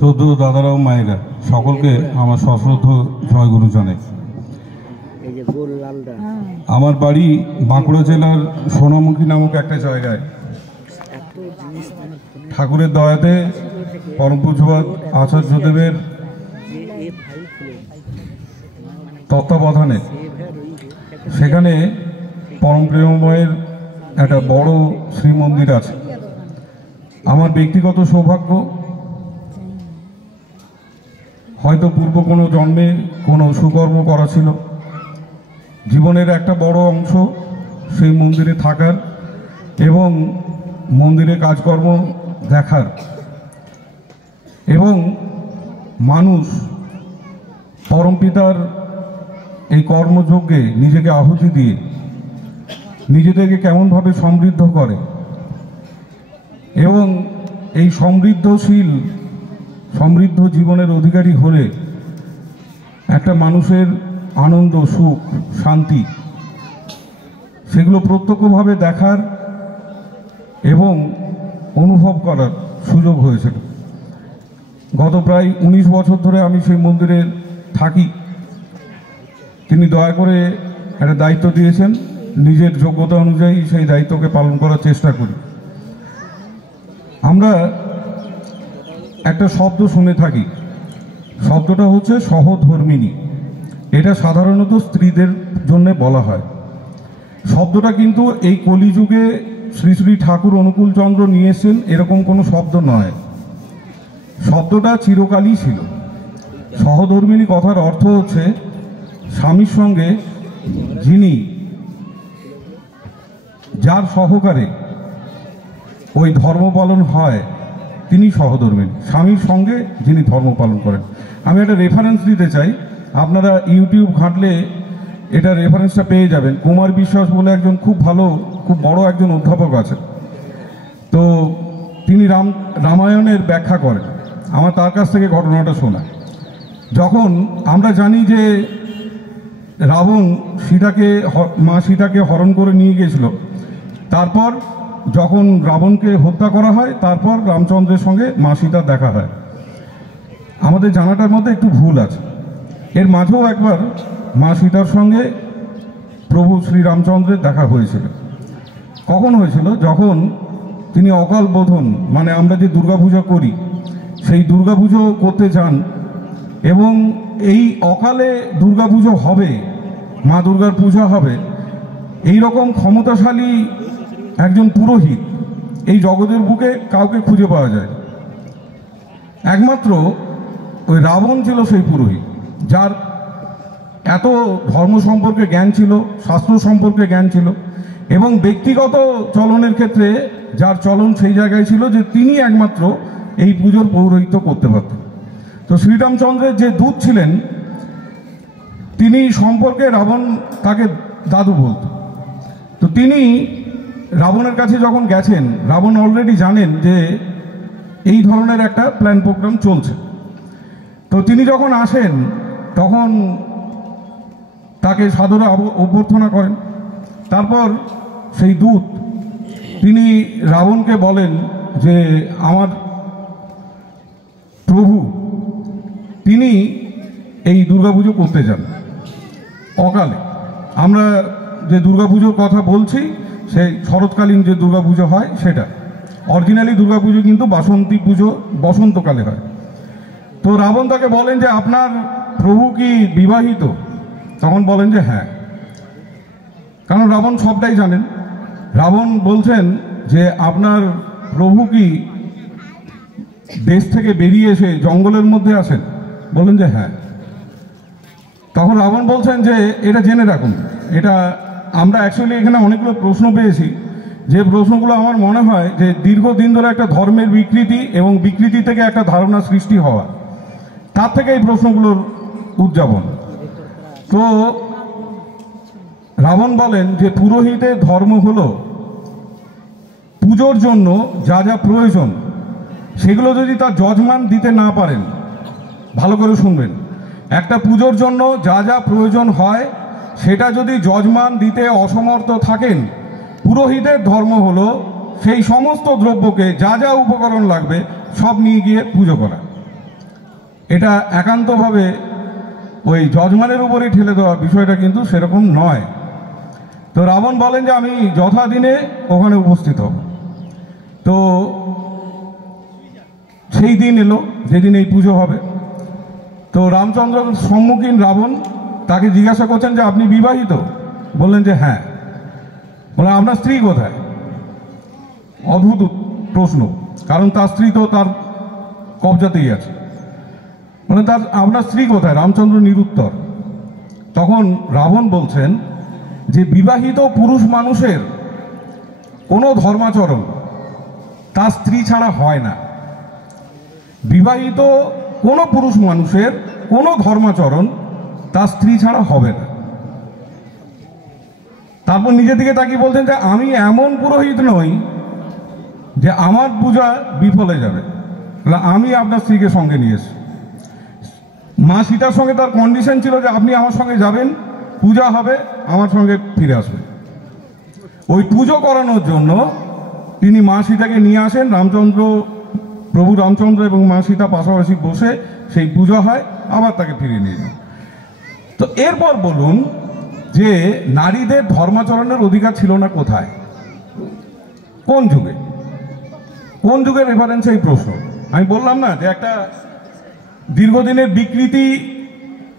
শ্রদ্ধেয় দাদারাও মায়েরা সকলকে আমার সশ্রদ্ধ জয়গুরু জানাই। আমার বাড়ি বাঁকুড়া জেলার সোনামুখী নামক একটা জায়গায়। ঠাকুরের দয়াতে পরম পূজ্যপাদ আচার্যদেবের তত্ত্বাবধানে সেখানে পরম প্রেমময়ের একটা বড় শ্রীমন্দির আছে। আমার ব্যক্তিগত সৌভাগ্য, হয়তো পূর্ব কোনো জন্মে কোনো সুকর্ম করা ছিল, জীবনের একটা বড় অংশ সেই মন্দিরে থাকার এবং মন্দিরে কাজকর্ম দেখার, এবং মানুষ পরমপিতার এই কর্মযজ্ঞে নিজেকে আহুতি দিয়ে নিজেদেরকে কেমনভাবে সমৃদ্ধ করে এবং এই সমৃদ্ধ জীবনের অধিকারী হলে একটা মানুষের আনন্দ, সুখ, শান্তি সেগুলো প্রত্যক্ষভাবে দেখার এবং অনুভব করার সুযোগ হয়েছিল। গত প্রায় 19 বছর ধরে আমি সেই মন্দিরে থাকি। তিনি দয়া করে একটা দায়িত্ব দিয়েছেন, নিজের যোগ্যতা অনুযায়ী সেই দায়িত্বকে পালন করার চেষ্টা করি। আমরা একটা শব্দ শুনে থাকি, শব্দটা হচ্ছে সহধর্মিণী। এটা সাধারণত স্ত্রীদের জন্য বলা হয়। শব্দটা কিন্তু এই কলিযুগে শ্রী শ্রী ঠাকুর অনুকূলচন্দ্র নিয়েছেন এরকম কোনো শব্দ নয়। শব্দটা চিরকালই ছিল। সহধর্মিণী কথার অর্থ হচ্ছে স্বামীর সঙ্গে যার সহকারে ওই ধর্ম পালন হয় তিনি সহধর্মিণী। স্বামীর সঙ্গে যিনি ধর্ম পালন করেন। আমি একটা রেফারেন্স দিতে চাই, আপনারা ইউটিউব ঘাঁটলে এটা রেফারেন্সটা পেয়ে যাবেন। কুমার বিশ্বাস বলে একজন খুব বড় একজন অধ্যাপক আছে, তো তিনি রামায়ণের ব্যাখ্যা করেন। আমার তার কাছ থেকে ঘটনাটা শোনা। যখন আমরা জানি যে রাবণ মা সীতাকে হরণ করে নিয়ে গিয়েছিল, তারপর যখন রাবণকে হত্যা করা হয় তারপর রামচন্দ্রের সঙ্গে মা সীতার দেখা হয়। আমাদের জানাটার মধ্যে একটু ভুল আছে। এর মাঝেও একবার মা সীতার সঙ্গে প্রভু শ্রীরামচন্দ্রের দেখা হয়েছিল। কখন হয়েছিল? যখন তিনি অকাল বোধন, মানে আমরা যে দুর্গাপূজা করি সেই দুর্গাপুজো করতে যান, এবং এই অকালে দুর্গাপুজো হবে, মা দুর্গার পূজা হবে, এই রকম ক্ষমতাশালী একজন পুরোহিত এই জগতের বুকে কাউকে খুঁজে পাওয়া যায়। একমাত্র ওই রাবণ ছিল সেই পুরোহিত, যার এত ধর্ম সম্পর্কে জ্ঞান ছিল, শাস্ত্র সম্পর্কে জ্ঞান ছিল, এবং ব্যক্তিগত চলনের ক্ষেত্রে যার চলন সেই জায়গায় ছিল যে তিনি একমাত্র এই পুজোর পৌরোহিত্য করতে পারতেন। তো শ্রীরামচন্দ্রের যে দূত ছিলেন তিনি সম্পর্কে রাবণ তাকে দাদু বলত। তো তিনি রাবণের কাছে যখন গেছেন, রাবণ অলরেডি জানেন যে এই ধরনের একটা প্ল্যান প্রোগ্রাম চলছে। তো তিনি যখন আসেন তখন তাকে সাদরে অভ্যর্থনা করেন। তারপর সেই দূত তিনি রাবণকে বলেন যে আমার প্রভু তিনি এই দুর্গাপুজো করতে যান অকালে। আমরা যে দুর্গাপুজোর কথা বলছি সেই শরৎকালীন যে দুর্গাপুজো হয় সেটা। অরিজিনালি দুর্গাপুজো কিন্তু বাসন্তী পুজো বসন্তকালে হয়। তো রাবণ তাকে বলেন যে আপনার প্রভু কি বিবাহিত? তখন বলেন যে হ্যাঁ, কারণ রাবণ সবটাই জানেন। রাবণ বলছেন যে আপনার প্রভু কি দেশ থেকে বেরিয়ে এসে জঙ্গলের মধ্যে আছেন? বলেন যে হ্যাঁ। তখন রাবণ বলছেন যে এটা জেনে রাখুন, এটা আমরা অ্যাকচুয়ালি এখানে অনেকগুলো প্রশ্ন পেয়েছি, যে প্রশ্নগুলো আমার মনে হয় যে দীর্ঘদিন ধরে একটা ধর্মের বিকৃতি এবং বিকৃতি থেকে একটা ধারণা সৃষ্টি হওয়া, তার থেকে এই প্রশ্নগুলোর উদ্যাপন। তো রাবণ বলেন যে পুরোহিতের ধর্ম হলো পুজোর জন্য যা যা প্রয়োজন সেগুলো যদি তার যজমান দিতে না পারেন, ভালো করে শুনবেন, একটা পুজোর জন্য যা যা প্রয়োজন হয় সেটা যদি যজমান দিতে অসমর্থ থাকেন, পুরোহিতের ধর্ম হলো সেই সমস্ত দ্রব্যকে যা যা উপকরণ লাগবে সব নিয়ে গিয়ে পুজো করা। এটা একান্তভাবে ওই যজমানের উপরেই ঠেলে দেওয়া, বিষয়টা কিন্তু সেরকম নয়। তো রাবণ বলেন যে আমি যথাদিনে ওখানে উপস্থিত হব। তো সেই দিন এলো যেদিন এই পুজো হবে। তো রামচন্দ্র সম্মুখীন রাবণ তাকে জিজ্ঞাসা করছেন যে আপনি বিবাহিত? বললেন যে হ্যাঁ। বলে আপনার স্ত্রী কোথায়? অদ্ভুত প্রশ্ন, কারণ তার স্ত্রী তো তার কবজাতেই আছে। মানে আপনার স্ত্রী কোথায়? রামচন্দ্র নিরুত্তর। তখন রাবণ বলছেন যে বিবাহিত পুরুষ মানুষের কোনো ধর্মাচরণ তার স্ত্রী ছাড়া হয় না। বিবাহিত কোনো পুরুষ মানুষের কোনো ধর্মাচরণ তার স্ত্রী ছাড়া হবে না। তারপর নিজে দিকে তাকিয়ে বলছেন যে আমি এমন পুরোহিত নই যে আমার পূজা বিফলে যাবে, আমি আপনার স্ত্রীকে সঙ্গে নিয়ে এসেছি। মা সীতার সঙ্গে তার কন্ডিশন ছিল যে আপনি আমার সঙ্গে যাবেন, পূজা হবে, আমার সঙ্গে ফিরে আসবেন। ওই পুজো করানোর জন্য তিনি মা সীতাকে নিয়ে আসেন। প্রভু রামচন্দ্র এবং মা সীতা পাশাপাশি বসে সেই পুজো হয়, আবার তাকে ফিরিয়ে নিয়ে যান। তো এরপর বলুন যে নারীদের ধর্মাচরণের অধিকার ছিল না কোথায়, কোন যুগে, কোন যুগের রেফারেন্সে এই প্রশ্ন? আমি বললাম না যে একটা দীর্ঘদিনের বিকৃতি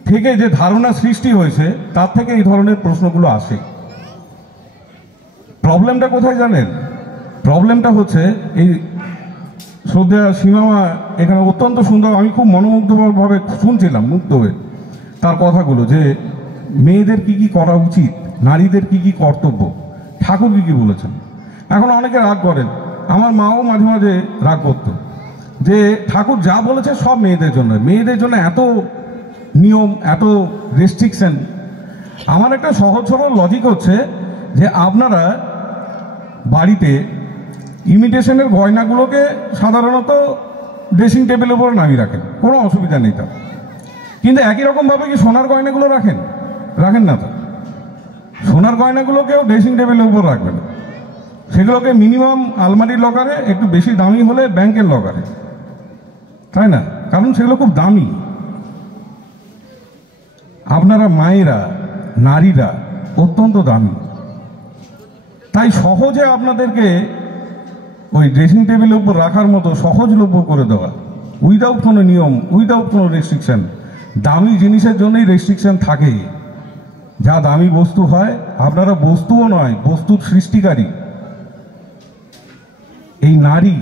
থেকে যে ধারণা সৃষ্টি হয়েছে তার থেকে এই ধরনের প্রশ্নগুলো আসে। প্রবলেমটা কোথায় জানেন? প্রবলেমটা হচ্ছে এই শ্রদ্ধা সীমামা এখানে অত্যন্ত সুন্দর, আমি খুব মনোমুগ্ধভাবে শুনছিলাম, মুগ্ধ হয়ে তার কথাগুলো, যে মেয়েদের কি কি করা উচিত, নারীদের কি কি কর্তব্য, ঠাকুর কি কি বলেছেন। এখন অনেকে রাগ করেন, আমার মাও মাঝে মাঝে রাগ করত যে ঠাকুর যা বলেছে সব মেয়েদের জন্য, মেয়েদের জন্য এত নিয়ম, এত রেস্ট্রিকশন। আমার একটা সহজ সরল লজিক হচ্ছে যে আপনারা বাড়িতে ইমিটেশনের গয়নাগুলোকে সাধারণত ড্রেসিং টেবিলের উপর নামিয়ে রাখেন, কোনো অসুবিধা নেই তার। কিন্তু একই রকমভাবে কি সোনার গয়নাগুলো রাখেন? রাখেন না। তো সোনার গয়নাগুলোকেও ড্রেসিং টেবিলের উপর রাখবেন, সেগুলোকে মিনিমাম আলমারির লকারে, একটু বেশি দামি হলে ব্যাংকের লকারে, তাই না? কারণ সেগুলো খুব দামি। আপনারা মায়েরা, নারীরা অত্যন্ত দামি, তাই সহজে আপনাদেরকে ওই ড্রেসিং টেবিলের উপর রাখার মতো সহজলভ্য করে দেওয়া, উইদাউট কোনো নিয়ম, উইদাউট কোনো রেস্ট্রিকশন। দামি জিনিসের জন্যই রেস্ট্রিকশন থাকে। যা দামি বস্তু হয়, আপনারা বস্তুও নয়, বস্তুর সৃষ্টিকারী। এই নারী,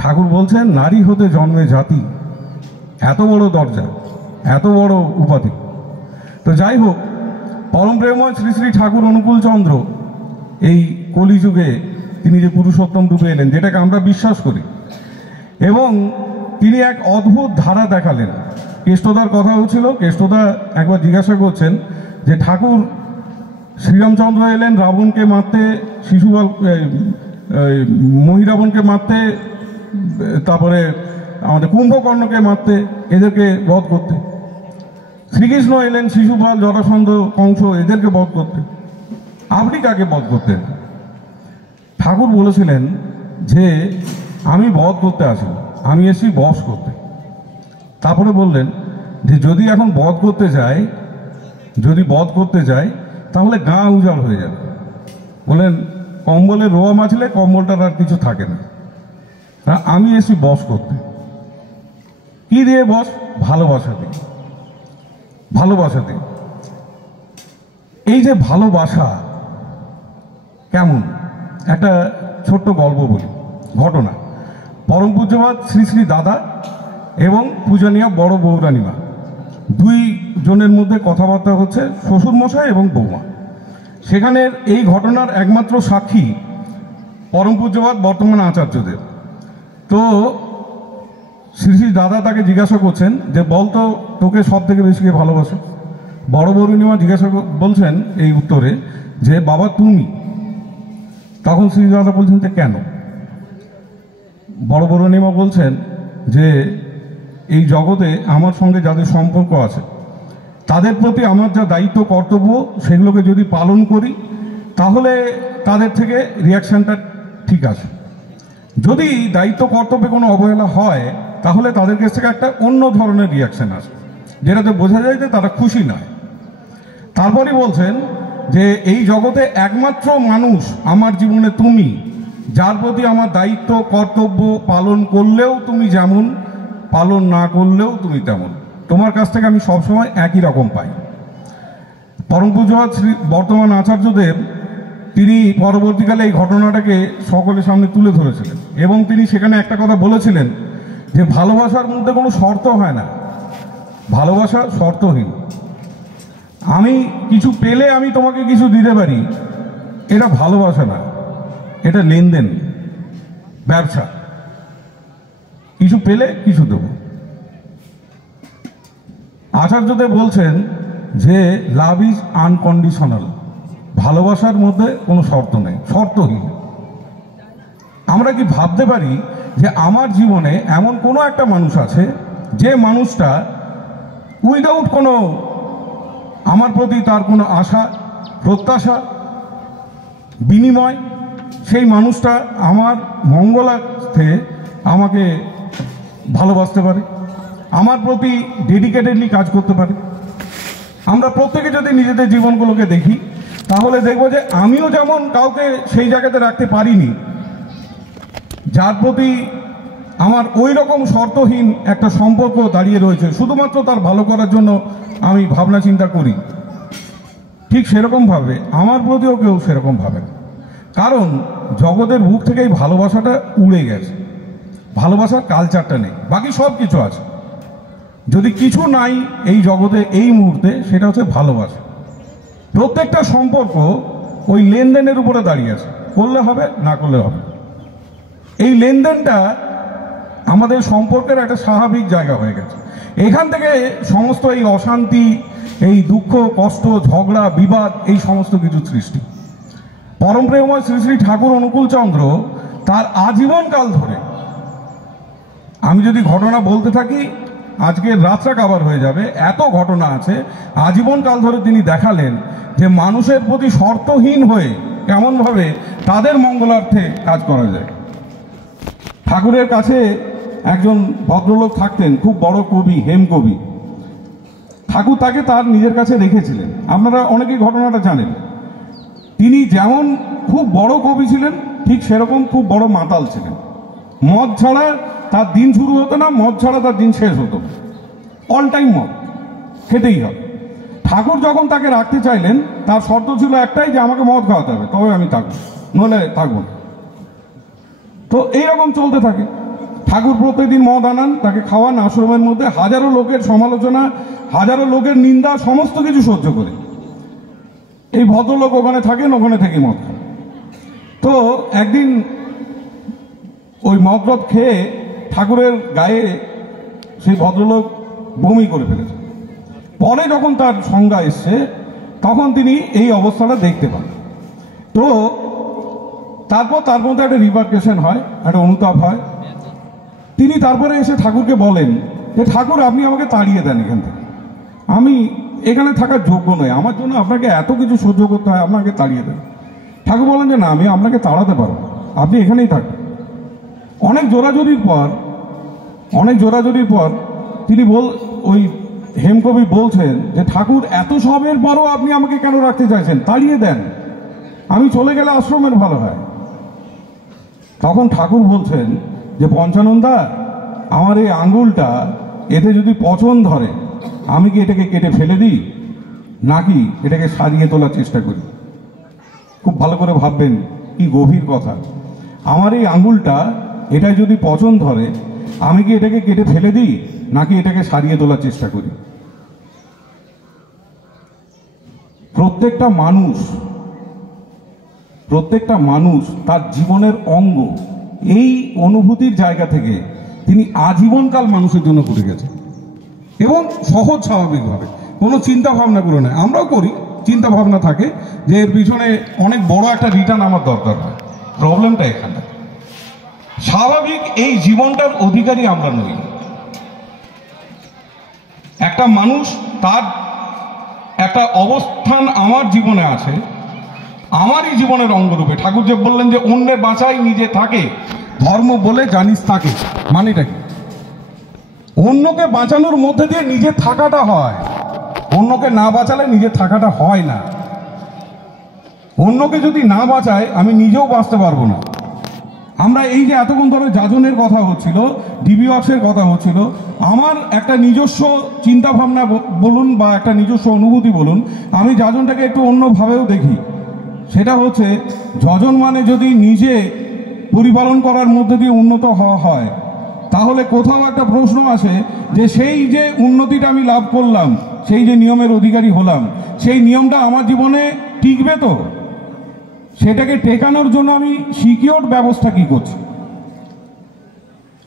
ঠাকুর বলছেন নারী হতে জন্মে জাতি, এত বড় দরজা, এত বড় উপাধি। তো যাই হোক, পরম প্রেমময় শ্রী শ্রী ঠাকুর অনুকূল চন্দ্র এই কলিযুগে তিনি যে পুরুষোত্তম রূপে এলেন, যেটাকে আমরা বিশ্বাস করি, এবং তিনি এক অদ্ভুত ধারা দেখালেন। কেষ্টদার কথা হচ্ছিল, কেষ্টদা একবার জিজ্ঞাসা করছেন যে ঠাকুর শ্রীরামচন্দ্র এলেন রাবণকে মারতে, শিশুপাল মহিরাবণকে মারতে, তারপরে আমাদের কুম্ভকর্ণকে মারতে, এদেরকে বধ করতে। শ্রীকৃষ্ণ এলেন শিশুপাল, জরাসন্ধ, কংস, এদেরকে বধ করতে। আপনি কাকে বধ করতেন? ঠাকুর বলেছিলেন যে আমি বধ করতে আসি, আমি এসেছি বশ করতে। তারপরে বললেন যে যদি এখন বধ করতে যাই, যদি বধ করতে যাই তাহলে গা উজাড় হয়ে যাবে। বললেন কম্বলে রোয়া মাছলে কম্বলটার আর কিছু থাকে না, আমি এসেছি বশ করতে। কি দিয়ে বশ? ভালোবাসা দিয়ে, ভালোবাসা দিয়ে। এই যে ভালোবাসা কেমন, একটা ছোট্ট গল্প বলি, ঘটনা। পরম পূজ্যপাদ শ্রী শ্রী দাদা এবং পূজনীয় বড় বৌরানীমা, দুই জনের মধ্যে কথাবার্তা হচ্ছে, শ্বশুরমশাই এবং বৌমা। সেখানের এই ঘটনার একমাত্র সাক্ষী পরম পূজ্যপাদ বর্তমান আচার্যদেব। তো শ্রী শ্রী দাদা তাকে জিজ্ঞাসা করছেন যে বলতো তোকে সব থেকে বেশি কে ভালোবাসে? বড় বৌরানীমা জিজ্ঞাসা বলছেন এই উত্তরে যে বাবা তুমি। তখন শ্রী দাদা বলছেন যে কেন? বড় বৌরানীমা বলছেন যে এই জগতে আমার সঙ্গে যাদের সম্পর্ক আছে তাদের প্রতি আমার যা দায়িত্ব কর্তব্য সেগুলোকে যদি পালন করি তাহলে তাদের থেকে রিয়াকশানটা ঠিক আছে। যদি দায়িত্ব কর্তব্যে কোনো অবহেলা হয় তাহলে তাদের কাছ থেকে একটা অন্য ধরনের রিয়াকশন আসে, যেটাতে বোঝা যায় যে তারা খুশি নয়। তারপরই বলছেন যে এই জগতে একমাত্র মানুষ আমার জীবনে তুমি, যার প্রতি আমার দায়িত্ব কর্তব্য পালন করলেও তুমি যেমন, পালন না করলেও তুমি তেমন। তোমার কাছ থেকে আমি সবসময় একই রকম পাই। পরম পূজ্যপাদ শ্রী বর্তমান আচার্যদেব তিনি পরবর্তীকালে এই ঘটনাটাকে সকলের সামনে তুলে ধরেছিলেন এবং তিনি সেখানে একটা কথা বলেছিলেন যে ভালোবাসার মধ্যে কোনো শর্ত হয় না, ভালোবাসা শর্তহীন। আমি কিছু পেলে আমি তোমাকে কিছু দিতে পারি, এটা ভালোবাসা না, এটা লেনদেন, ব্যবসা। কিছু পেলে কিছু দেব। আচার্যদেব বলছেন যে লাভ ইজ আনকন্ডিশনাল, ভালোবাসার মধ্যে কোনো শর্ত নেই, শর্তহীন। আমরা কি ভাবতে পারি যে আমার জীবনে এমন কোনো একটা মানুষ আছে যে মানুষটা উইদাউট কোনো, আমার প্রতি তার কোনো আশা প্রত্যাশা বিনিময়, সেই মানুষটা আমার মঙ্গলার্থে আমাকে ভালোবাসতে পারে, আমার প্রতি ডেডিকেটেডলি কাজ করতে পারে? আমরা প্রত্যেকে যদি নিজেদের জীবনগুলোকে দেখি তাহলে দেখব যে আমিও যেমন কাউকে সেই জায়গাতে রাখতে পারিনি যার প্রতি আমার ওই রকম শর্তহীন একটা সম্পর্ক দাঁড়িয়ে রয়েছে, শুধুমাত্র তার ভালো করার জন্য আমি ভাবনা চিন্তা করি, ঠিক সেরকমভাবে আমার প্রতিও কেউ সেরকম ভাবে। কারণ জগতের বুক থেকে এই ভালোবাসাটা উড়ে গেছে, ভালোবাসার কালচারটা নেই। বাকি সব কিছু আছে, যদি কিছু নাই এই জগতে এই মুহূর্তে সেটা হচ্ছে ভালোবাসা। প্রত্যেকটা সম্পর্ক ওই লেনদেনের উপরে দাঁড়িয়ে আছে, করলে হবে না করলে হবে। এই লেনদেনটা আমাদের সম্পর্কের একটা স্বাভাবিক জায়গা হয়ে গেছে। এখান থেকে সমস্ত এই অশান্তি, এই দুঃখ কষ্ট ঝগড়া বিবাদ, এই সমস্ত কিছু সৃষ্টি। পরম প্রেমময় শ্রী শ্রী ঠাকুর অনুকূলচন্দ্র তার আজীবনকাল ধরে, আমি যদি ঘটনা বলতে থাকি আজকের রাতটা কাভার হয়ে যাবে, এত ঘটনা আছে, আজীবনকাল ধরে তিনি দেখালেন যে মানুষের প্রতি শর্তহীন হয়ে কেমনভাবে তাদের মঙ্গলার্থে কাজ করা যায়। ঠাকুরের কাছে একজন ভদ্রলোক থাকতেন, খুব বড় কবি, হেমকবি। ঠাকুর তাকে তার নিজের কাছে রেখেছিলেন। আপনারা অনেকেই ঘটনাটা জানেন। তিনি যেমন খুব বড় কবি ছিলেন, ঠিক সেরকম খুব বড় মাতাল ছিলেন। মদ ছাড়া তার দিন শুরু হতো না, মদ ছাড়া তার দিন শেষ হতো। অল টাইম মদ খেতেই হবে। ঠাকুর যখন তাকে রাখতে চাইলেন তার শর্ত ছিল একটাই, যে আমাকে মদ খাওয়াতে হবে, তবে আমি থাকবো, নইলে থাকবো না। তো এইরকম চলতে থাকে। ঠাকুর প্রত্যেকদিন মদ আনান, তাকে খাওয়ান, আশ্রমের মধ্যে হাজারো লোকের সমালোচনা, হাজারো লোকের নিন্দা, সমস্ত কিছু সহ্য করে এই ভদ্রলোক ওখানে থাকেন, ওখানে থেকে মদ খান। তো একদিন ওই মদ খেয়ে ঠাকুরের গায়ে সেই ভদ্রলোক বমি করে ফেলেছে। পরে যখন তার সংজ্ঞা এসছে তখন তিনি এই অবস্থাটা দেখতে পান। তো তারপর তার মধ্যে একটা রিপার্কেশন হয়, একটা অনুতাপ হয়। তিনি তারপরে এসে ঠাকুরকে বলেন যে ঠাকুর, আপনি আমাকে তাড়িয়ে দেন এখান থেকে, আমি এখানে থাকার যোগ্য নই, আমার জন্য আপনাকে এত কিছু সহ্য করতে হয়, আপনাকে তাড়িয়ে দেন। ঠাকুর বলেন যে না, আমি আপনাকে তাড়াতে পারবো, আপনি এখানেই থাকবেন। অনেক জোরাজুরির পর তিনি ওই হেমকবি বলছেন যে ঠাকুর, এত সবের পরও আপনি আমাকে কেন রাখতে চাইছেন, তাড়িয়ে দেন, আমি চলে গেলে আশ্রমের ভালো হয়। তখন ঠাকুর বলছেন যে পঞ্চানন্দা, আমার এই আঙ্গুলটা, এতে যদি পচন ধরে আমি কি এটাকে কেটে ফেলে দিই, নাকি এটাকে সারিয়ে তোলার চেষ্টা করি? খুব ভালো করে ভাববেন, কি গভীর কথা। আমার এই আঙ্গুলটা, এটা যদি পচন ধরে আমি কি এটাকে কেটে ফেলে দিই, নাকি এটাকে সারিয়ে তোলার চেষ্টা করি? প্রত্যেকটা মানুষ তার জীবনের অঙ্গ, এই অনুভূতির জায়গা থেকে তিনি আজীবনকাল মানুষের জন্য করে গেছে এবং সহজ স্বাভাবিকভাবে, কোনো চিন্তা ভাবনা করে না। আমরাও করি, চিন্তা ভাবনা থাকে যে এর পিছনে অনেক বড় একটা রিটার্ন আমার দরকার হয়। প্রবলেমটা এখানে, স্বাভাবিক এই জীবনটার অধিকারী আমরা নই। একটা মানুষ, তার একটা অবস্থান আমার জীবনে আছে, আমারই জীবনের অঙ্গরূপে। ঠাকুর যে বললেন যে অন্যের বাঁচাই নিজে থাকে, ধর্ম বলে জানিস তাকে, মানেটা কি? অন্যকে বাঁচানোর মধ্যে দিয়ে নিজে থাকাটা হয়, অন্যকে না বাঁচালে নিজে থাকাটা হয় না। অন্যকে যদি না বাঁচায় আমি নিজেও বাঁচতে পারবো না। আমরা এই যে এতক্ষণ ধরে যাজনের কথা হচ্ছিল, ডিবি ওয়ার্কসের কথা হচ্ছিল, আমার একটা নিজস্ব চিন্তা ভাবনা বলুন বা একটা নিজস্ব অনুভূতি বলুন, আমি যাজনটাকে একটু অন্যভাবেও দেখি। সেটা হচ্ছে যজন মানে যদি নিজে পরিপালন করার মধ্যে দিয়ে উন্নত হওয়া হয়, তাহলে কোথাও একটা প্রশ্ন আসে যে সেই যে উন্নতিটা আমি লাভ করলাম, সেই যে নিয়মের অধিকারী হলাম, সেই নিয়মটা আমার জীবনে টিকবে তো? সেটাকে টেকানোর জন্য আমি সিকিউর ব্যবস্থা কি করছি?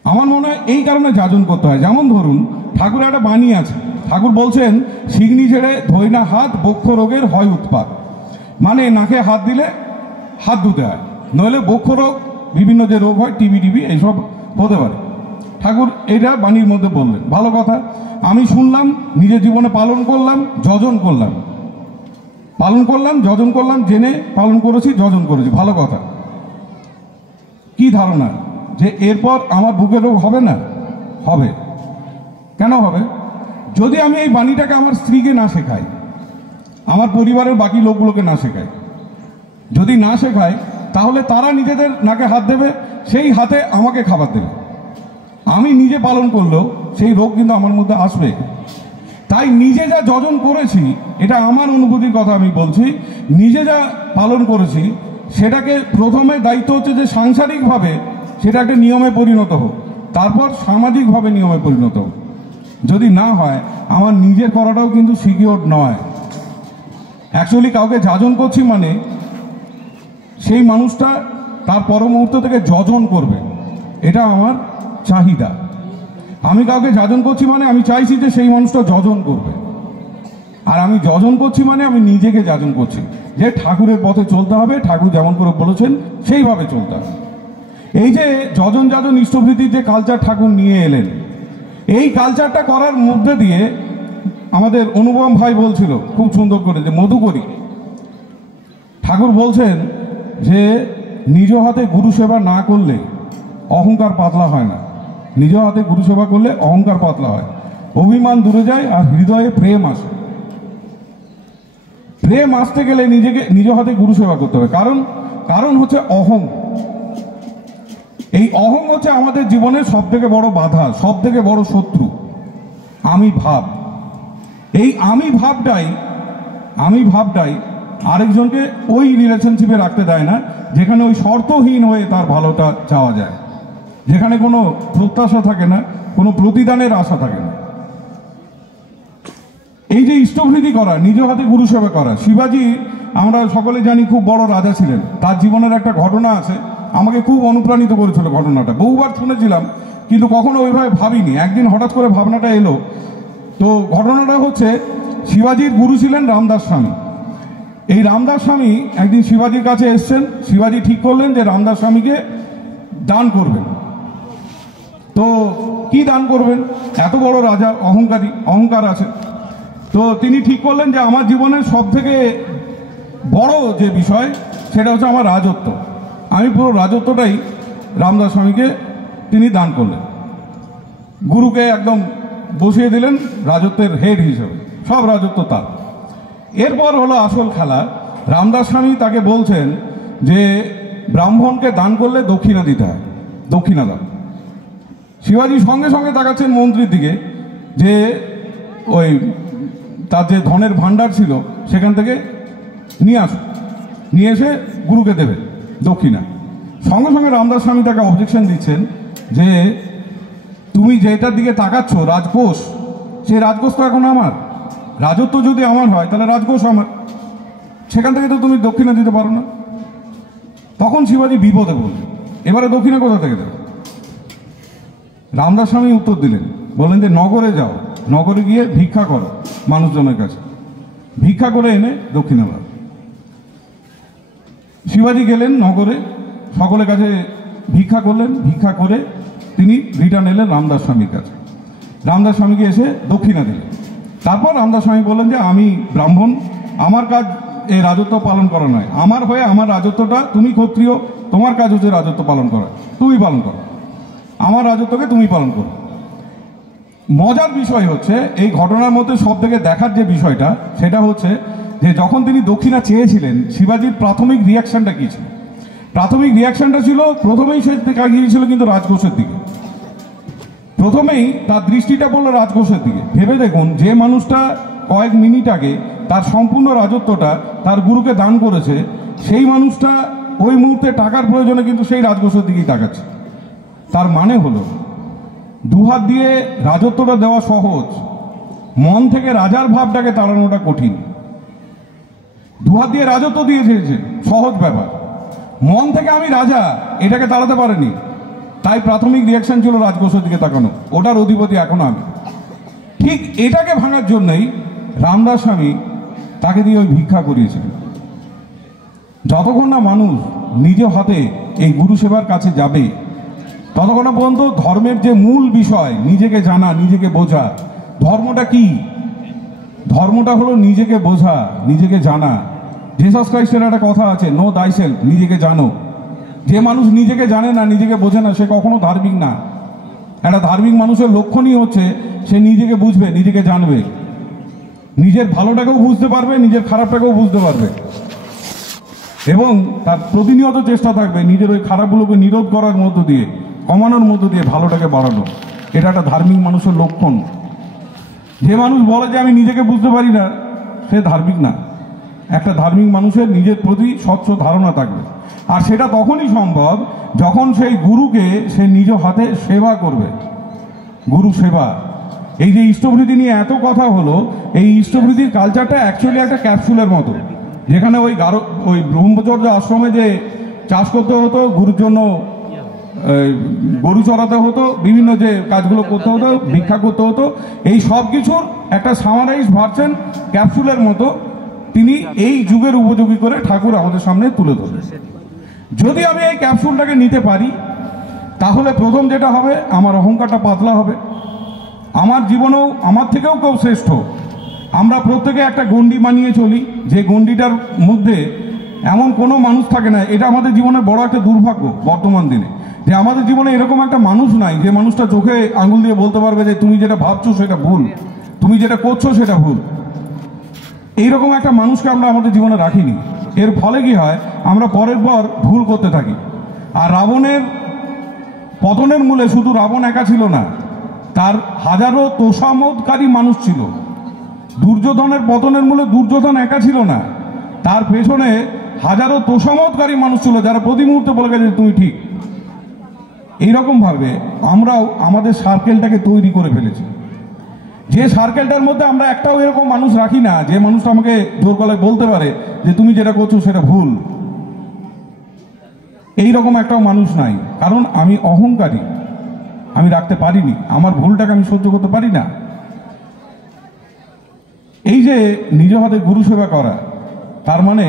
আমার মনে হয় এই কারণে যাজন করতে হয়। যেমন ধরুন, ঠাকুর একটা বাণী আছে, ঠাকুর বলছেন সিগনি ছেড়ে ধোয় না হাত, বক্ষ রোগের হয় উৎপাত। মানে নাকে হাত দিলে হাত ধুতে হয়, নইলে বক্ষ রোগ, বিভিন্ন যে রোগ হয়, টিবি এইসব হতে পারে। ঠাকুর এটা বাণীর মধ্যে বললেন, ভালো কথা। আমি শুনলাম, নিজের জীবনে পালন করলাম, যজন করলাম, যজন করলাম, জেনে পালন করেছি, যজন করেছি, ভালো কথা। কি ধারণা যে এরপর আমার বুকে রোগ হবে না? হবে। কেন হবে? যদি আমি এই বাণীটাকে আমার স্ত্রীকে না শেখাই, আমার পরিবারের বাকি লোকগুলোকে না শেখাই, যদি না শেখায়, তাহলে তারা নিজেদের নাকে হাত দেবে, সেই হাতে আমাকে খাবার দেবে। আমি নিজে পালন করলেও সেই রোগ কিন্তু আমার মধ্যে আসবে। তাই নিজে যা যজন করেছি, এটা আমার অনুভূতির কথা আমি বলছি, নিজে যা পালন করেছি সেটাকে প্রথমে দায়িত্ব হচ্ছে যে সাংসারিকভাবে সেটা একটা নিয়মে পরিণত হোক, তারপর সামাজিকভাবে নিয়মে পরিণত হোক। যদি না হয়, আমার নিজের করাটাও কিন্তু সিকিউর নয়। অ্যাকচুয়ালি কাউকে যাজন করছি মানে সেই মানুষটা তার পর মুহূর্ত থেকে যজন করবে, এটা আমার চাহিদা। আমি কাউকে যাজন করছি মানে আমি চাইছি যে সেই মানুষটা যজন করবে। আর আমি যজন করছি মানে আমি নিজেকে যাজন করছি যে ঠাকুরের পথে চলতে হবে, ঠাকুর যেমন করে বলেছেন সেইভাবে চলতে হবে। এই যে যজন যাজন ইষ্টভৃতির যে কালচার ঠাকুর নিয়ে এলেন, এই কালচারটা করার মধ্যে দিয়ে আমাদের অনুপম ভাই বলছিল খুব সুন্দর করে যে মধুকরী ঠাকুর বলছেন যে নিজ হাতে গুরু সেবা না করলে অহংকার পাতলা হয় না, নিজ হাতে গুরু সেবা করলে অহংকার পাতলা হয়, অভিমান দূরে যায় আর হৃদয়ে প্রেম আসে। প্রেম আসতে গেলে নিজেকে নিজ হাতে গুরু সেবা করতে হবে। কারণ হচ্ছে অহং। এই অহং হচ্ছে আমাদের জীবনের সব থেকে বড় বাধা, সব থেকে বড় শত্রু। আমি ভাব, এই আমি ভাবটাই আরেকজনকে ওই রিলেশনশিপে রাখতে দেয় না যেখানে ওই শর্তহীন হয়ে তার ভালোটা চাওয়া যায়, যেখানে কোনো প্রত্যাশা থাকে না, কোনো প্রতিদানের আশা থাকে না। এই যে ইষ্টভৃতি করা, নিজ হাতে গুরু সেবা করা, শিবাজি আমরা সকলে জানি খুব বড় রাজা ছিলেন। তার জীবনের একটা ঘটনা আছে, আমাকে খুব অনুপ্রাণিত করেছিল ঘটনাটা। বহুবার শুনেছিলাম কিন্তু কখনো ওইভাবে ভাবিনি। একদিন হঠাৎ করে ভাবনাটা এলো। তো ঘটনাটা হচ্ছে, শিবাজির গুরু ছিলেন রামদাস স্বামী। এই রামদাস স্বামী একদিন শিবাজির কাছে এসছেন। শিবাজি ঠিক করলেন যে রামদাস স্বামীকে দান করবেন। তো কি দান করবেন? এত বড় রাজা, অহংকার আছে। তো তিনি ঠিক করলেন যে আমার জীবনের সব থেকে বড় যে বিষয় সেটা হচ্ছে আমার রাজত্ব। আমি পুরো রাজত্বটাই রামদাস স্বামীকে তিনি দান করলেন। গুরুকে একদম বসিয়ে দিলেন রাজত্বের হেড হিসেবে, সব রাজত্ব তার। এরপর হলো আসল খেলা। রামদাস স্বামী তাকে বলছেন যে ব্রাহ্মণকে দান করলে দক্ষিণা দিতে হয়, দক্ষিণা দাও। শিবাজি সঙ্গে সঙ্গে তাকাচ্ছেন মন্ত্রীর দিকে যে ওই তার যে ধনের ভাণ্ডার ছিল সেখান থেকে নিয়ে এসে গুরুকে দেবে দক্ষিণা। সঙ্গে সঙ্গে রামদাস স্বামী তাকে অবজেকশন দিচ্ছেন যে তুমি যেটার দিকে তাকাচ্ছ রাজকোষ, সেই রাজকোষ তো এখন আমার। রাজত্ব যদি আমার হয় তাহলে রাজকোষ আমার, সেখান থেকে তো তুমি দক্ষিণা দিতে পারো না। তখন শিবাজি বিপদে পড়লেন, এবারে দক্ষিণা কোথা থেকে দেবে? রামদাস স্বামী উত্তর দিলেন, বললেন যে নগরে যাও, নগরে গিয়ে ভিক্ষা করো মানুষজনের কাছে, ভিক্ষা করে এনে দক্ষিণা দাও। শিবাজি গেলেন নগরে, সকলের কাছে ভিক্ষা করলেন, ভিক্ষা করে তিনি রিটার্ন এলেন রামদাস স্বামীর কাছে। রামদাস স্বামীকে এসে দক্ষিণা দিলেন। তারপর রামদাস স্বামী বললেন যে আমি ব্রাহ্মণ, আমার কাজ এই রাজত্ব পালন করা নয়, আমার হয়ে আমার রাজত্বটা, তুমি ক্ষত্রিয়, তোমার কাজ হচ্ছে রাজত্ব পালন করা, তুমি পালন করো, আমার রাজত্বকে তুমি পালন করো। মজার বিষয় হচ্ছে এই ঘটনার মধ্যে সব থেকে দেখার যে বিষয়টা সেটা হচ্ছে যে যখন তিনি দক্ষিণা চেয়েছিলেন শিবাজির প্রাথমিক রিয়াকশনটা কী ছিল। প্রাথমিক রিয়াকশনটা ছিল প্রথমেই সে গিয়েছিল কিন্তু রাজঘোষের দিকে, প্রথমেই তার দৃষ্টিটা পড়লো রাজঘোষের দিকে। ভেবে দেখুন, যে মানুষটা কয়েক মিনিট আগে তার সম্পূর্ণ রাজত্বটা তার গুরুকে দান করেছে, সেই মানুষটা ওই মুহূর্তে টাকার প্রয়োজনে কিন্তু সেই রাজঘোষের দিকেই তাকাচ্ছে। তার মানে হলো দুহাত দিয়ে রাজত্বটা দেওয়া সহজ, মন থেকে রাজার ভাবটাকে তাড়ানোটা কঠিন। দুহাত দিয়ে রাজত্ব দিয়েছে সহজ ব্যাপার, মন থেকে আমি রাজা এটাকে তাড়াতে পারেনি। তাই প্রাথমিক রিয়াকশন ছিল রাজঘোষের দিকে তাকানো, ওটার অধিপতি এখনো আমি। ঠিক এটাকে ভাঙার জন্যই রামদাস স্বামী তাকে দিয়ে ওই ভিক্ষা করিয়েছিলেন। যতক্ষণ না মানুষ নিজ হাতে এই গুরু সেবার কাছে যাবে, ততক্ষণ পর্যন্ত ধর্মের যে মূল বিষয় নিজেকে জানা, নিজেকে বোঝা। ধর্মটা কি? ধর্মটা হলো নিজেকে বোঝা, নিজেকে জানা। জিসাস ক্রাইস্টের একটা কথা আছে, নো দাইসেলফ, নিজেকে জানো। যে মানুষ নিজেকে জানে না, নিজেকে বোঝে না, সে কখনো ধার্মিক না। একটা ধার্মিক মানুষের লক্ষণই হচ্ছে সে নিজেকে বুঝবে, নিজেকে জানবে, নিজের ভালোটাকেও বুঝতে পারবে, নিজের খারাপটাকেও বুঝতে পারবে, এবং তার প্রতিনিয়ত চেষ্টা থাকবে নিজের ওই খারাপগুলোকে নিরোধ করার মধ্য দিয়ে, কমানোর মধ্য দিয়ে ভালোটাকে বাড়ানো। এটা একটা ধার্মিক মানুষের লক্ষণ। যে মানুষ বলে যে আমি নিজেকে বুঝতে পারি না, সে ধার্মিক না। একটা ধার্মিক মানুষের নিজের প্রতি স্বচ্ছ ধারণা থাকবে, আর সেটা তখনই সম্ভব যখন সেই গুরুকে সে নিজ হাতে সেবা করবে। গুরু সেবা, এই যে ইষ্টভৃতি নিয়ে এত কথা হলো, এই ইষ্টভৃতির কালচারটা অ্যাকচুয়ালি একটা ক্যাপসুলের মতো, যেখানে ওই ব্রহ্মচর্য আশ্রমে যে চাষ করতে হতো, গুরুর জন্য গরু চড়াতে হতো, বিভিন্ন যে কাজগুলো করতে হতো, ভিক্ষা করতে হতো, এই সব কিছুর একটা সামারাইজ ভার্সন ক্যাপসুলের মতো তিনি এই যুগের উপযোগী করে ঠাকুর আমাদের সামনে তুলে ধরেন। যদি আমি এই ক্যাপসুলটাকে নিতে পারি, তাহলে প্রথম যেটা হবে, আমার অহংকারটা পাতলা হবে। আমার জীবনেও আমার থেকেও কেউ শ্রেষ্ঠ, আমরা প্রত্যেকে একটা গণ্ডি মানিয়ে চলি, যে গণ্ডিটার মধ্যে এমন কোনো মানুষ থাকে না। এটা আমাদের জীবনের বড় একটা দুর্ভাগ্য বর্তমান দিনে, যে আমাদের জীবনে এরকম একটা মানুষ নাই যে মানুষটা চোখে আঙুল দিয়ে বলতে পারবে যে তুমি যেটা ভাবছো সেটা ভুল, তুমি যেটা করছো সেটা ভুল। এইরকম একটা মানুষকে আমরা আমাদের জীবনে রাখিনি। এর ফলে কি হয়, আমরা পরের পর ভুল করতে থাকি। আর রাবণের পতনের মূলে শুধু রাবণ একা ছিল না, তার হাজারো তোষামোদকারী মানুষ ছিল। দুর্যোধনের পতনের মূলে দুর্যোধন একা ছিল না, তার পেছনে হাজারো তোষামোদকারী মানুষ ছিল, যারা প্রতি মুহূর্তে বলে গেছে তুমি ঠিক। এইরকমভাবে আমরাও আমাদের সার্কেলটাকে তৈরি করে ফেলেছি, যে সার্কেলটার মধ্যে আমরা একটাও এরকম মানুষ রাখি না যে মানুষটা আমাকে জোর গলায় বলতে পারে যে তুমি যেটা করছো সেটা ভুল। এইরকম একটাও মানুষ নাই, কারণ আমি অহংকারী, আমি রাখতে পারিনি, আমার ভুলটাকে আমি সহ্য করতে পারি না। এই যে নিজ হাতে গুরু সেবা করা, তার মানে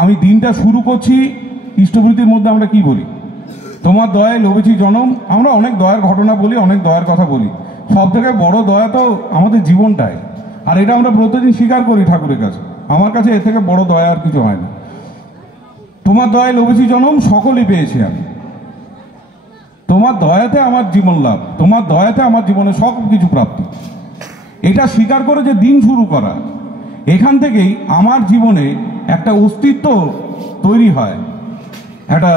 আমি দিনটা শুরু করছি ইষ্টভৃতির মধ্যে আমরা কি বলি, তোমার দয়ায় লবেছি জনম। আমরা অনেক দয়ার ঘটনা বলি, অনেক দয়ার কথা বলি, সব থেকে বড় দয়া তো আমাদের জীবনটাই। আর এটা আমরা প্রতিদিন স্বীকার করি ঠাকুরের কাছে, আমার কাছে এর থেকে বড় দয়া আর কিছু হয় না। তোমার দয়ায় লবেছি জনম, সকলই পেয়েছি আমি, তোমার দয়াতে আমার জীবন লাভ, তোমার দয়াতে আমার জীবনে সব কিছু প্রাপ্তি। এটা স্বীকার করে যে দিন শুরু করা, এখান থেকেই আমার জীবনে একটা অস্তিত্ব তৈরি হয়, একটা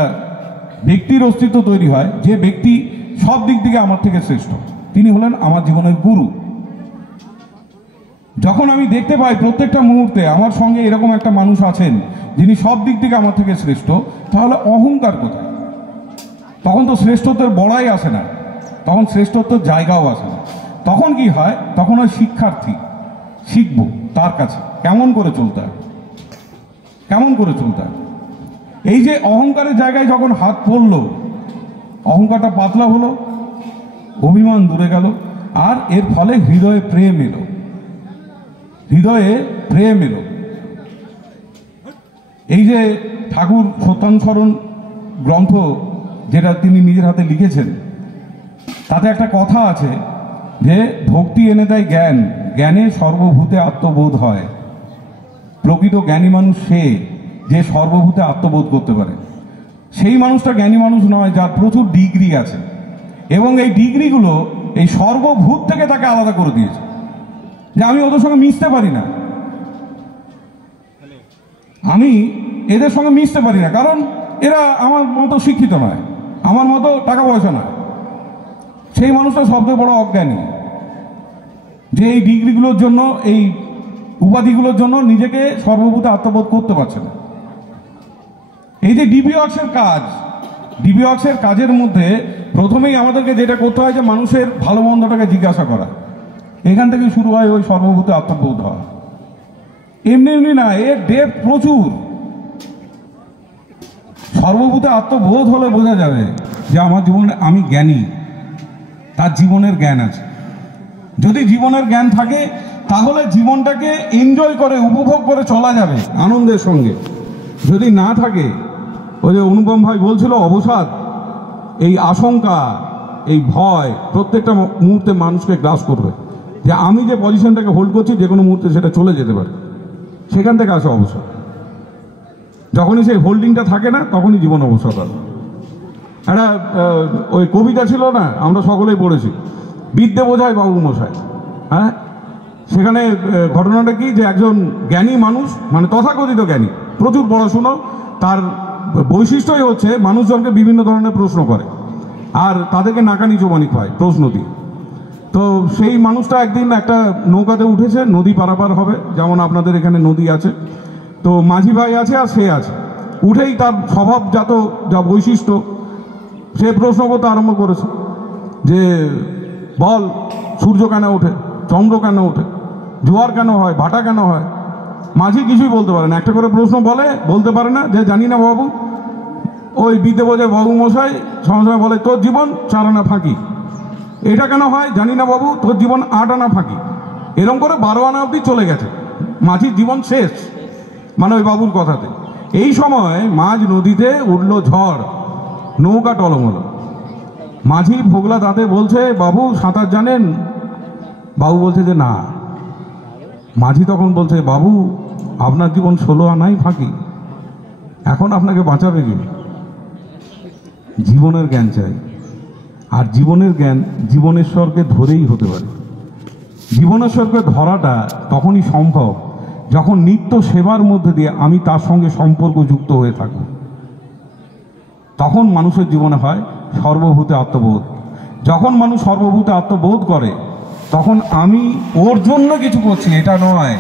ব্যক্তির অস্তিত্ব তৈরি হয়, যে ব্যক্তি সব দিক থেকে আমার থেকে শ্রেষ্ঠ, তিনি হলেন আমার জীবনের গুরু। যখন আমি দেখতে পাই প্রত্যেকটা মুহূর্তে আমার সঙ্গে এরকম একটা মানুষ আছেন যিনি সব দিক থেকে আমার থেকে শ্রেষ্ঠ, তাহলে অহংকার কোথায়? তখন তো শ্রেষ্ঠত্বের বড়াই আসে না, তখন শ্রেষ্ঠত্বের জায়গাও আসে না। তখন কি হয়, তখন ওই শিক্ষার্থী শিখবো তার কাছে কেমন করে চলতে হয়, কেমন করে চলতে হয়। এই যে অহংকারের জায়গায় যখন হাত পড়লো, অহংকারটা পাতলা হলো, অভিমান দূরে গেল, আর এর ফলে হৃদয়ে প্রেম এলো, হৃদয়ে প্রেম এলো। এই যে ঠাকুর সত্যানুসরণ গ্রন্থ যেটা তিনি নিজের হাতে লিখেছেন, তাতে একটা কথা আছে যে ভক্তি এনে দেয় জ্ঞান, জ্ঞানে সর্বভূতে আত্মবোধ হয়। প্রকৃত জ্ঞানী মানুষ সে যে সর্বভূতে আত্মবোধ করতে পারে। সেই মানুষটা জ্ঞানী মানুষ নয় যার প্রচুর ডিগ্রি আছে, এবং এই ডিগ্রিগুলো এই সর্বভূত থেকে তাকে আলাদা করে দিয়েছে, যে আমি ওদের সঙ্গে মিশতে পারি না, আমি এদের সঙ্গে মিশতে পারি না, কারণ এরা আমার মতো শিক্ষিত নয়, আমার মতো টাকা পয়সা নয়। সেই মানুষটা সবচেয়ে বড় অজ্ঞানী, যে এই ডিগ্রিগুলোর জন্য, এই উপাধিগুলোর জন্য নিজেকে সর্বভূতে আত্মবোধ করতে পারছে না। এই যে ডিবি ওয়ার্কসের কাজ, ডিবি ওয়ার্কসের কাজের মধ্যে প্রথমেই আমাদেরকে যেটা করতে হয় যে মানুষের ভালো মন্দটাকে জিজ্ঞাসা করা, এখান থেকে শুরু হয় ওই সর্বভূতে আত্মবোধ হওয়া। এমনি এমনি না, এর ডেপথ প্রচুর। সর্বভূতে আত্মবোধ হলে বোঝা যাবে যে আমার জীবনে আমি জ্ঞানী, তার জীবনের জ্ঞান আছে। যদি জীবনের জ্ঞান থাকে তাহলে জীবনটাকে এনজয় করে, উপভোগ করে চলা যাবে আনন্দের সঙ্গে। যদি না থাকে, ওই যে অনুপম ভাই বলছিল অবসাদ, এই আশঙ্কা, এই ভয় প্রত্যেকটা মুহূর্তে মানুষকে গ্রাস করবে, যে আমি যে পজিশনটাকে হোল্ড করছি যে কোনো মুহূর্তে সেটা চলে যেতে পারে। সেখান থেকে আসে অবসাদ। যখনই সেই হোল্ডিংটা থাকে না তখনই জীবন অবসাদ আসে। একটা ওই কবিতা ছিল না, আমরা সকলেই পড়েছি, বিদ্যে বোঝায় বাবু মশাই। হ্যাঁ, সেখানে ঘটনাটা কি, যে একজন জ্ঞানী মানুষ, মানে তথাকথিত জ্ঞানী, প্রচুর পড়াশুনো, তার বৈশিষ্ট্যই হচ্ছে মানুষজনকে বিভিন্ন ধরনের প্রশ্ন করে আর তাদেরকে নাকানি চোবানি খায় প্রশ্ন দিয়ে। তো সেই মানুষটা একদিন একটা নৌকাতে উঠেছে, নদী পারাপার হবে, যেমন আপনাদের এখানে নদী আছে, তো মাঝি ভাই আছে আর সে আছে। উঠেই তার স্বভাবজাত যা বৈশিষ্ট্য, সে প্রশ্ন করতে আরম্ভ করেছে যে বল, সূর্য কেন ওঠে, চন্দ্র কেন ওঠে, জোয়ার কেন হয়, ভাটা কেন হয়। মাঝি কিছুই বলতে পারে না, একটা করে প্রশ্ন বলতে পারে না, যে জানি না বাবু। ওই বিদ্যে বোঝায় বাবু মশাই সময় সময় বলে তোর জীবন 4 আনা ফাঁকি, এটা কেন হয় জানি না বাবু, তোর জীবন 8 আনা ফাঁকি। এরকম করে 12 আনা অবধি চলে গেছে, মাঝির জীবন শেষ, মানে ওই বাবুর কথাতে। এই সময় মাঝ নদীতে উঠল ঝড়, নৌকা টলমল। মাঝি ভোগলা দাঁতে বলছে বাবু সাঁতার জানেন? বাবু বলছে যে না। মাঝি তখন বলছে বাবু আপনার জীবন 16 আনাই ফাঁকি, এখন আপনাকে বাঁচাবে কি? জীবনের জ্ঞান চাই, আর জীবনের জ্ঞান জীবনেশ্বরকে ধরেই হতে পারে। জীবনেশ্বরকে ধরাটা তখনই সম্ভব যখন নিত্য সেবার মধ্যে দিয়ে আমি তার সঙ্গে সম্পর্ক যুক্ত হয়ে থাকব। তখন মানুষের জীবনে হয় সর্বভূতে আত্মবোধ। যখন মানুষ সর্বভূতে আত্মবোধ করে তখন আমি ওর জন্য কিছু করছি এটা নয়,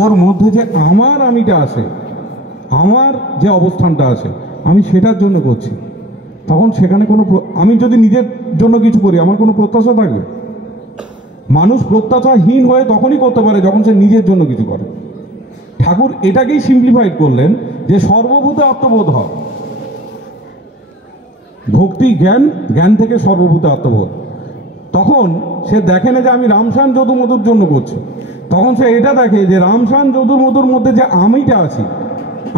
ওর মধ্যে যে আমার আমিটা আছে, আমার যে অবস্থানটা আছে আমি সেটার জন্য করছি। তখন সেখানে কোনো, আমি যদি নিজের জন্য কিছু করি আমার কোনো প্রত্যাশা থাকবে? মানুষ প্রত্যাশাহীন হয়ে তখনই করতে পারে যখন সে নিজের জন্য কিছু করে। ঠাকুর এটাকেই সিম্পলিফাইড করলেন যে সর্বভূতে আত্মবোধ হয়, ভক্তি জ্ঞান, জ্ঞান থেকে সর্বভূতে আত্মবোধ। তখন সে দেখে না যে আমি রামসান যদুমধুর জন্য করছি, তখন সে এটা দেখে যে রামসান যদুমধুর মধ্যে যে আমিটা আছি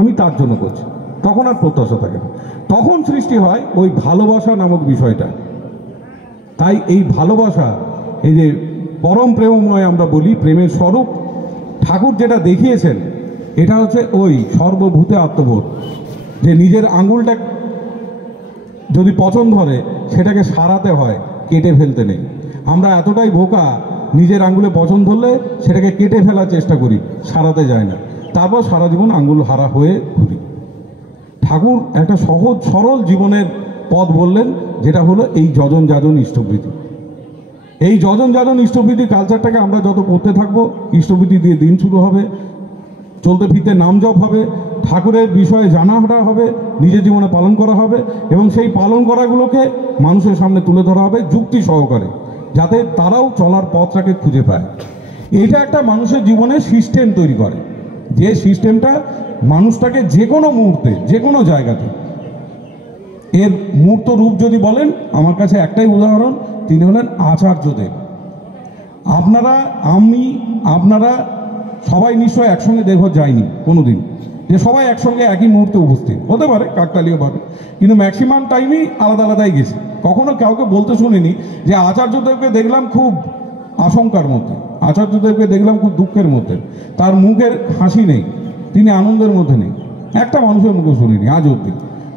আমি তার জন্য করছি। তখন আর প্রত্যাশা থাকে না, তখন সৃষ্টি হয় ওই ভালোবাসা নামক বিষয়টা। তাই এই ভালোবাসা, এই যে পরম প্রেমময় আমরা বলি, প্রেমের স্বরূপ ঠাকুর যেটা দেখিয়েছেন এটা হচ্ছে ওই সর্বভূতে আত্মবোধ। যে নিজের আঙুলটা যদি পচন ধরে সেটাকে সারাতে হয়, কেটে ফেলতে নেই। আমরা এতটাই বোকা, নিজের আঙুলে পচন ধরলে সেটাকে কেটে ফেলার চেষ্টা করি, সারাতে যায় না, তারপর সারা জীবন আঙুল হারা হয়ে ঘুরি। ঠাকুর একটা সহজ সরল জীবনের পথ বললেন, যেটা হলো এই যজন যাজন ইষ্টবৃত্তি। এই যজন যাজন ইষ্টবৃত্তি কালচারটাকে আমরা যত করতে থাকবো, ইষ্টবৃত্তি দিয়ে দিন শুরু হবে, চলতে ফিরতে নাম জপ হবে, ঠাকুরের বিষয়ে জানা হবে, নিজের জীবনে পালন করা হবে, এবং সেই পালন করাগুলোকে মানুষের সামনে তুলে ধরা হবে যুক্তি সহকারে, যাতে তারাও চলার পথটাকে খুঁজে পায়। এটা একটা মানুষের জীবনে সিস্টেম তৈরি করে, যে সিস্টেমটা মানুষটাকে যে কোনো মুহূর্তে যে কোনো জায়গাতে, এর মূর্ত রূপ যদি বলেন, আমার কাছে একটাই উদাহরণ, তিনি হলেন আচার্যদেব। আপনারা সবাই নিশ্চয় একসঙ্গে দেবঘর যায়নি কোনোদিন, যে সবাই একসঙ্গে একই মুহূর্তে উপস্থিত হতে পারে কাকতালীয়ভাবে, কিন্তু ম্যাক্সিমাম টাইমই আলাদা আলাদাই গেছি। কখনো কাউকে বলতে শুনিনি যে আচার্যদেবকে দেখলাম খুব আশঙ্কার মধ্যে, আচার্যদেবকে দেখলাম খুব দুঃখের মধ্যে, তার মুখের হাসি নেই, তিনি আনন্দের মধ্যে নেই, একটা মানুষের মুখে শুনিনি আজ অবধি।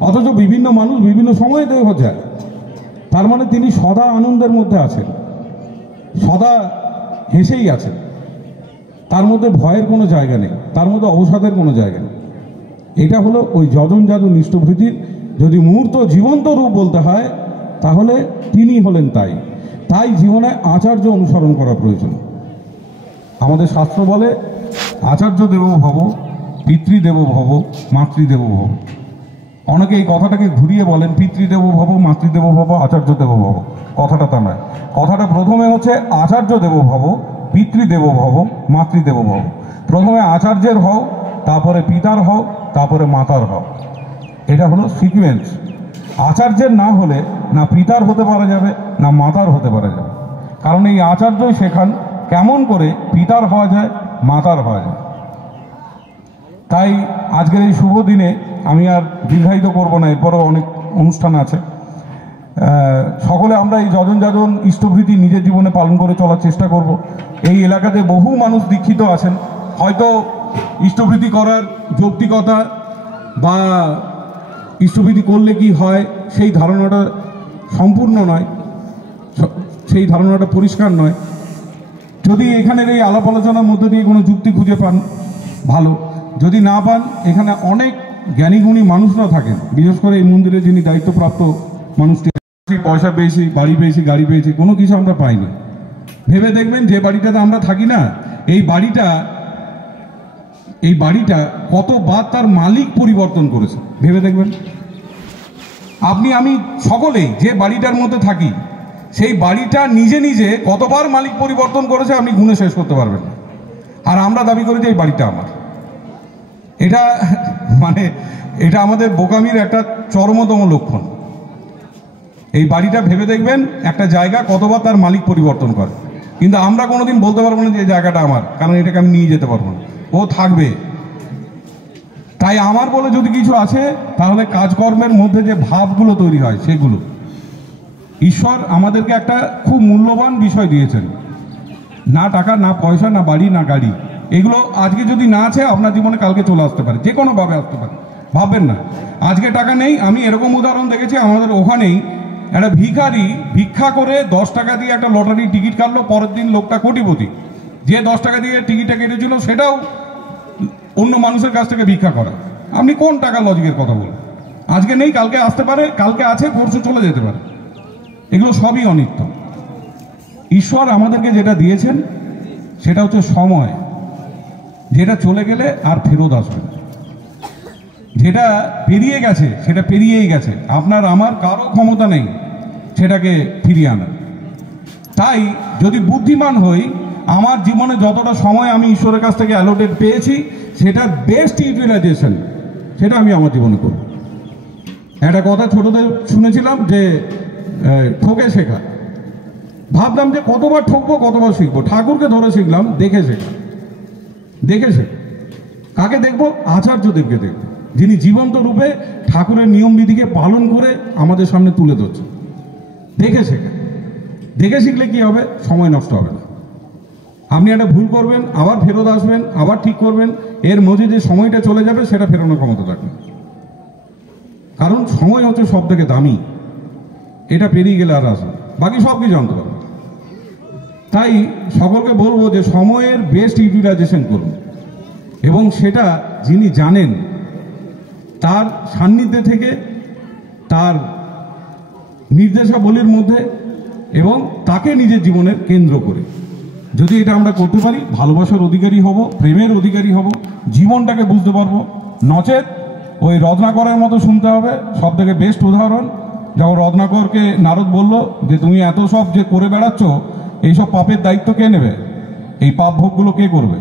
অথচ বিভিন্ন মানুষ বিভিন্ন সময়ে দেবঘর যায়। তার মানে তিনি সদা আনন্দের মধ্যে আছেন, সদা হেসেই আছেন, তার মধ্যে ভয়ের কোনো জায়গা নেই, তার মধ্যে অবসাদের কোনো জায়গা নেই। এটা হলো ওই যজন যাদু নিষ্ঠভৃতির যদি মুহূর্ত জীবন্ত রূপ বলতে হয় তাহলে তিনি হলেন তাই। তাই জীবনে আচার্য অনুসরণ করা প্রয়োজন। আমাদের শাস্ত্র বলে আচার্য দেবো ভব, পিতৃদেবো ভব, মাতৃদেবো ভব। অনেকে এই কথাটাকে ঘুরিয়ে বলেন পিতৃদেবো ভব, মাতৃদেবো ভব, আচার্য দেবো ভব। কথাটা তা নয়। কথাটা প্রথমে হচ্ছে আচার্য দেবো ভব, পিতৃদেবো ভব, মাতৃদেবো ভব। প্রথমে আচার্যের হও, তারপরে পিতার হও, তারপরে মাতার হও। এটা হলো সিকোয়েন্স। আচার্যের না হলে না পিতার হতে পারা যাবে, না মাতার হতে পারা যাবে। কারণ এই আচার্যই শেখান কেমন করে পিতার হওয়া যায়, মাতার হওয়া যায়। তাই আজকের এই শুভ দিনে আমি আর দীর্ঘায়িত করব না, এরপরও অনেক অনুষ্ঠান আছে। সকলে আমরা এই যজন যাজন ইষ্টভৃতি নিজের জীবনে পালন করে চলার চেষ্টা করব। এই এলাকাতে বহু মানুষ দীক্ষিত আছেন, হয়তো ইষ্টভৃতি করার যৌক্তিকতা বা ইষ্টভৃতি করলে কি হয় সেই ধারণাটা সম্পূর্ণ নয়, সেই ধারণাটা পরিষ্কার নয়। যদি এখানের এই আলাপ আলোচনার মধ্যে দিয়ে কোনো যুক্তি খুঁজে পান ভালো, যদি না পান এখানে অনেক জ্ঞানীগুণী মানুষরা থাকেন, বিশেষ করে এই মন্দিরে যিনি দায়িত্বপ্রাপ্ত মানুষটি। পয়সা পেয়েছি, বাড়ি পেয়েছি, গাড়ি পেয়েছি, কোনো কিছু আমরা পাইনি। ভেবে দেখবেন যে বাড়িটাতে আমরা থাকি না, এই বাড়িটা কতবার তার মালিক পরিবর্তন করেছে ভেবে দেখবেন। আপনি আমি সকলেই যে বাড়িটার মধ্যে থাকি সেই বাড়িটা নিজে নিজে কতবার মালিক পরিবর্তন করেছে আপনি গুণে শেষ করতে পারবেন না। আর আমরা দাবি করি যে এই বাড়িটা আমার। এটা এটা আমাদের বোকামির একটা চরমতম লক্ষণ। এই বাড়িটা ভেবে দেখবেন একটা জায়গা কতবার তার মালিক পরিবর্তন করে, কিন্তু আমরা কোনোদিন বলতে পারবো না যে এই জায়গাটা আমার, কারণ এটাকে আমি নিয়ে যেতে পারবো না, ও থাকবে। তাই আমার বলে যদি কিছু আছে তাহলে কাজকর্মের মধ্যে যে ভাবগুলো তৈরি হয় সেগুলো। ঈশ্বর আমাদেরকে একটা খুব মূল্যবান বিষয় দিয়েছেন, না টাকা, না পয়সা, না বাড়ি, না গাড়ি। এগুলো আজকে যদি না আছে আপনার জীবনে কালকে চলে আসতে পারে, যে কোনোভাবে আসতে পারে। ভাববেন না আজকে টাকা নেই। আমি এরকম উদাহরণ দেখেছি, আমাদের ওখানেই একটা ভিখারি ভিক্ষা করে 10 টাকা দিয়ে একটা লটারির টিকিট কাটলো, পরের দিন লোকটা কোটিপতি। যে 10 টাকা দিয়ে টিকিটটা কেটেছিল সেটাও অন্য মানুষের কাছ থেকে ভিক্ষা করা। আপনি কোন টাকা লজিকের কথা বলেন? আজকে নেই, কালকে আসতে পারে, কালকে আছে, পরশু চলে যেতে পারে। এগুলো সবই অনিত্য। ঈশ্বর আমাদেরকে যেটা দিয়েছেন সেটা হচ্ছে সময়, যেটা চলে গেলে আর ফেরত আসবে না। যেটা পেরিয়ে গেছে সেটা পেরিয়েই গেছে, আপনার আমার কারো ক্ষমতা নেই সেটাকে ফিরিয়ে আনার। তাই যদি বুদ্ধিমান হই, আমার জীবনে যতটা সময় আমি ঈশ্বরের কাছ থেকে অ্যালোটেড পেয়েছি সেটার বেস্ট ইউটিলাইজেশন সেটা আমি আমার জীবনে করব। একটা কথা ছোটদের শুনেছিলাম যে ঠকে শেখা। ভাবলাম যে কতবার ঠকবো, কতবার শিখবো। ঠাকুরকে ধরে শিখলাম, দেখে শেখা। কাকে দেখবো? আচার্যদেবকে দেখবো, যিনি জীবন্ত রূপে ঠাকুরের নিয়মবিধিকে পালন করে আমাদের সামনে তুলে ধরছে। দেখে শেখা। দেখে শিখলে কি হবে? সময় নষ্ট হবে না। আপনি একটা ভুল করবেন, আবার ফেরত আসবেন, আবার ঠিক করবেন, এর মধ্যে যে সময়টা চলে যাবে সেটা ফেরানোর ক্ষমতা থাকবে। কারণ সময় হচ্ছে সব থেকে দামি, এটা পেরিয়ে গেলে আর আসবে, বাকি সব কিছু জানতে পারবে। তাই সকলকে বলবো যে সময়ের বেস্ট ইউটিলাইজেশন করুন, এবং সেটা যিনি জানেন তার সান্নিধ্যে থেকে, তার নির্দেশাবলীর মধ্যে, এবং তাকে নিজের জীবনের কেন্দ্র করে যদি এটা আমরা করতে পারি, ভালোবাসার অধিকারী হব, প্রেমের অধিকারী হব, জীবনটাকে বুঝতে পারবো। নচেত ওই রত্নাকরের মতো শুনতে হবে। সব থেকে বেস্ট উদাহরণ, যখন রত্নাকরকে নারদ বলল যে তুমি এত সব যে করে বেড়াচ্ছ, এইসব পাপের দায়িত্ব কে নেবে? এই পাপ ভোগগুলো কে করবে?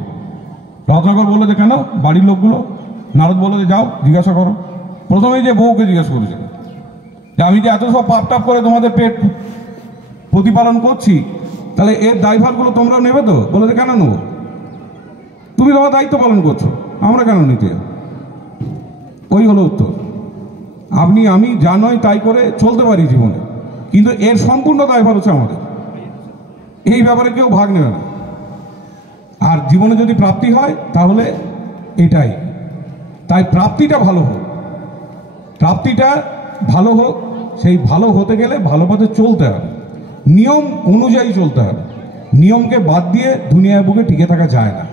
রত্নাকর বললো যে কেন? বাড়ির লোকগুলো। নারদ বললো যে যাও জিজ্ঞাসা করো। প্রথমেই যে বউকে জিজ্ঞাসা করেছিল যে আমি যে এত সব পাপ টাপ করে তোমাদের পেট প্রতিপালন করছি, তাহলে এর দায়ভারগুলো তোমরাও নেবে তো? বলে যে কেন নেবো? তুমি তোমার দায়িত্ব পালন করছো, আমরা কেন নিতে? ওই হলো উত্তর। আপনি আমি যা নয় তাই করে চলতে পারি জীবনে, কিন্তু এর সম্পূর্ণ দায়ভার হচ্ছে আমাদের। এই ব্যাপারে কেউ ভাগ নেবে না। আর জীবনে যদি প্রাপ্তি হয় তাহলে এটাই। তাই প্রাপ্তিটা ভালো হোক, প্রাপ্তিটা ভালো হোক, সেই ভালো হতে গেলে ভালো পথে চলতে হবে, নিয়ম অনুযায়ী চলতে হবে। নিয়মকে বাদ দিয়ে দুনিয়ার বুকে টিকে থাকা যায় না।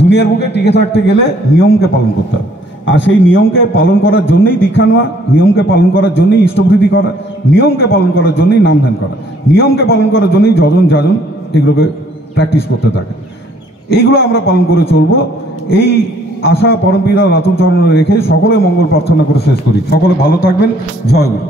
দুনিয়ার বুকে টিকে থাকতে গেলে নিয়মকে পালন করতে হবে। আর সেই নিয়মকে পালন করার জন্যই দীক্ষা নেওয়া, নিয়মকে পালন করার জন্যই ইষ্টবৃদ্ধি করা, নিয়মকে পালন করার জন্যই নাম ধ্যান করা, নিয়মকে পালন করার জন্যই যজন যাজন এগুলোকে প্র্যাকটিস করতে থাকে। এইগুলো আমরা পালন করে চলবো। এই আশা পরমপিতা নাথুর চরণে রেখে সকলে মঙ্গল প্রার্থনা করে শেষ করি। সকলে ভালো থাকবেন। জয় গুরু।